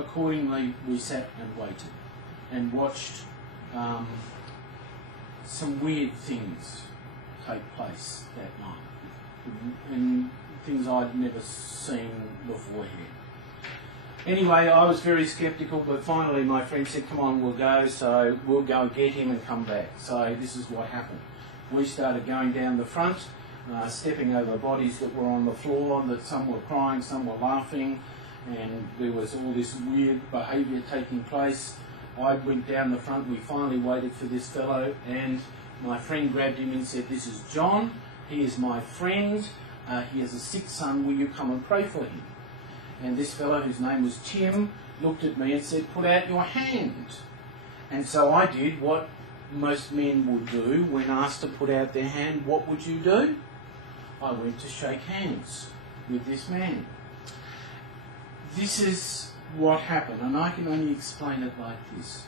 accordingly, we sat and waited and watched some weird things take place that night, and things I'd never seen beforehand. Anyway, I was very sceptical, but finally my friend said, come on, we'll go, so we'll go get him and come back. So this is what happened. We started going down the front, stepping over bodies that were on the floor, that some were crying, some were laughing, and there was all this weird behaviour taking place. I went down the front, we finally waited for this fellow, and my friend grabbed him and said, this is John, he is my friend, he has a sick son, will you come and pray for him? And this fellow, whose name was Tim, looked at me and said, put out your hand. And so I did what most men would do when asked to put out their hand. What would you do? I went to shake hands with this man. This is what happened, and I can only explain it like this.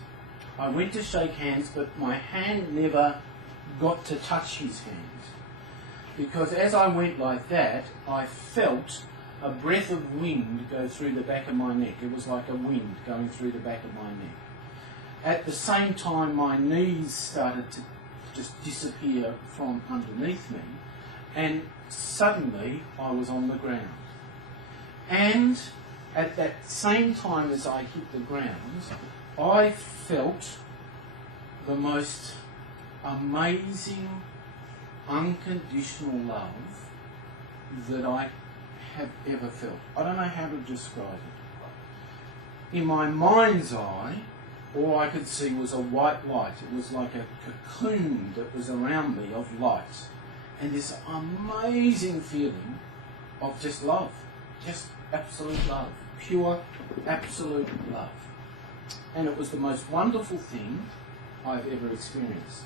I went to shake hands, but my hand never got to touch his hand. Because as I went like that, I felt a breath of wind go through the back of my neck. It was like a wind going through the back of my neck. At the same time, my knees started to just disappear from underneath me, and suddenly I was on the ground. And at that same time as I hit the ground, I felt the most amazing, unconditional love that I have ever felt. I don't know how to describe it. In my mind's eye, all I could see was a white light. It was like a cocoon that was around me of light. And this amazing feeling of just love. Just absolute love. Pure, absolute love. And it was the most wonderful thing I've ever experienced.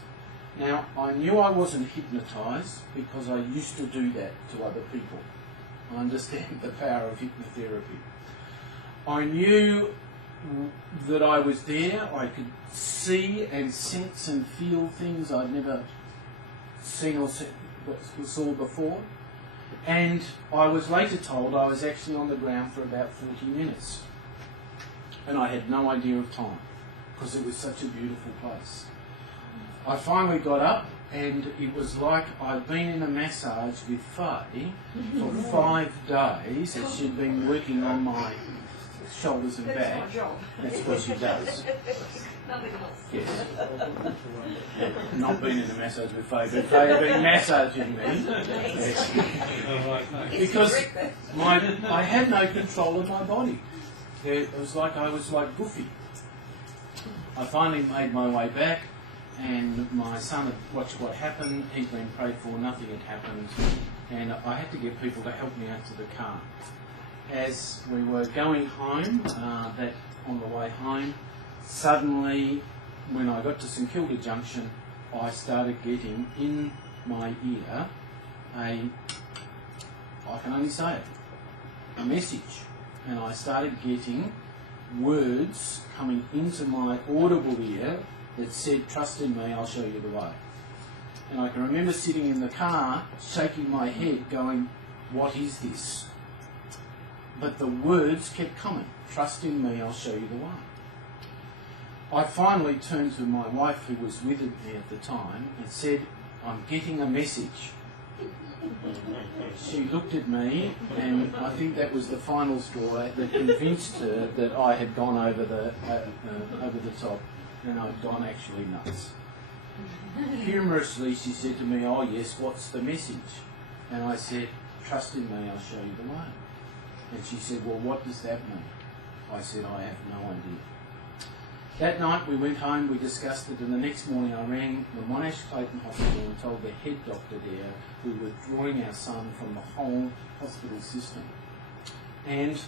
Now, I knew I wasn't hypnotised because I used to do that to other people. I understand the power of hypnotherapy. I knew that I was there. I could see and sense and feel things I'd never seen or saw before. And I was later told I was actually on the ground for about 40 minutes. And I had no idea of time because it was such a beautiful place. I finally got up, and it was like I'd been in a massage with Faye for 5 days, as she'd been working on my shoulders and back. That's what she does. Nothing else. Yes. Not been in a massage with Faye, but Faye had been massaging me. Because I had no control of my body. It was like I was like Goofy. I finally made my way back, and my son had watched what happened. He'd been prayed for, nothing had happened, and I had to get people to help me out to the car. As we were going home, on the way home, suddenly, when I got to St Kilda Junction, I started getting in my ear I can only say it, a message. And I started getting words coming into my audible ear that said, trust in me, I'll show you the way. And I can remember sitting in the car, shaking my head, going, what is this? But the words kept coming, trust in me, I'll show you the way. I finally turned to my wife, who was with me at the time, and said, I'm getting a message. She looked at me, and I think that was the final straw that convinced her that I had gone over the top, and I'd gone actually nuts. Humorously, she said to me, oh yes, what's the message? And I said, trust in me, I'll show you the way. And she said, well, what does that mean? I said, I have no idea. That night we went home, we discussed it, and the next morning I rang the Monash Clayton Hospital and told the head doctor there we were withdrawing our son from the whole hospital system. And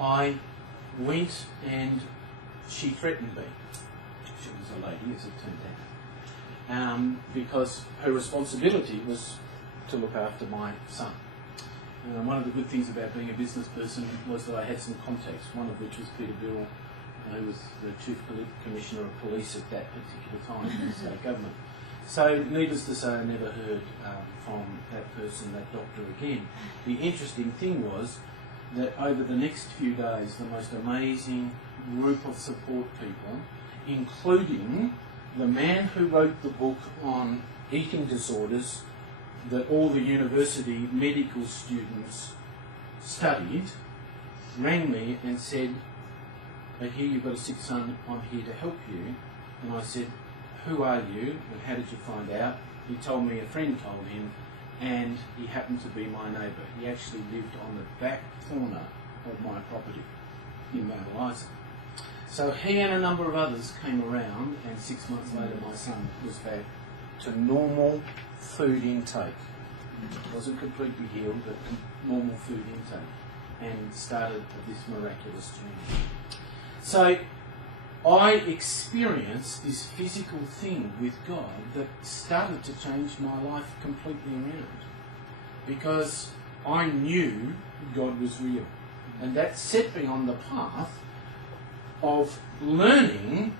I went, and she threatened me. She was a lady, as it turned out, because her responsibility was to look after my son. One of the good things about being a business person was that I had some contacts, one of which was Peter Bill, who was the Chief Commissioner of Police at that particular time in the state government. So, needless to say, I never heard from that person, that doctor again. The interesting thing was that over the next few days, the most amazing, group of support people, including the man who wrote the book on eating disorders that all the university medical students studied, rang me and said, I hear you've got a sick son, I'm here to help you. And I said, who are you and how did you find out? He told me a friend told him, and he happened to be my neighbour. He actually lived on the back corner of my property in Mount Eliza. So he and a number of others came around, and 6 months later my son was back to normal food intake. Wasn't completely healed, but normal food intake, and started this miraculous journey. So I experienced this physical thing with God that started to change my life completely around, because I knew God was real, and that set me on the path of learning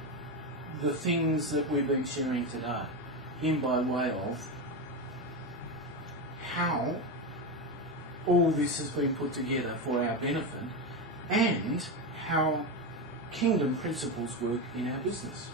the things that we've been sharing today, in by way of how all this has been put together for our benefit, and how kingdom principles work in our business.